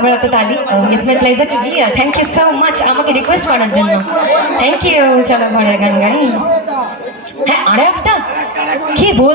আমরা তো তালি it's my pleasure to B here thank you so much আমাকে রিকোয়েস্ট করার জন্য থ্যাংক ইউ চলো ঘরে গান গাই হ্যাঁ আরে একটা কি বল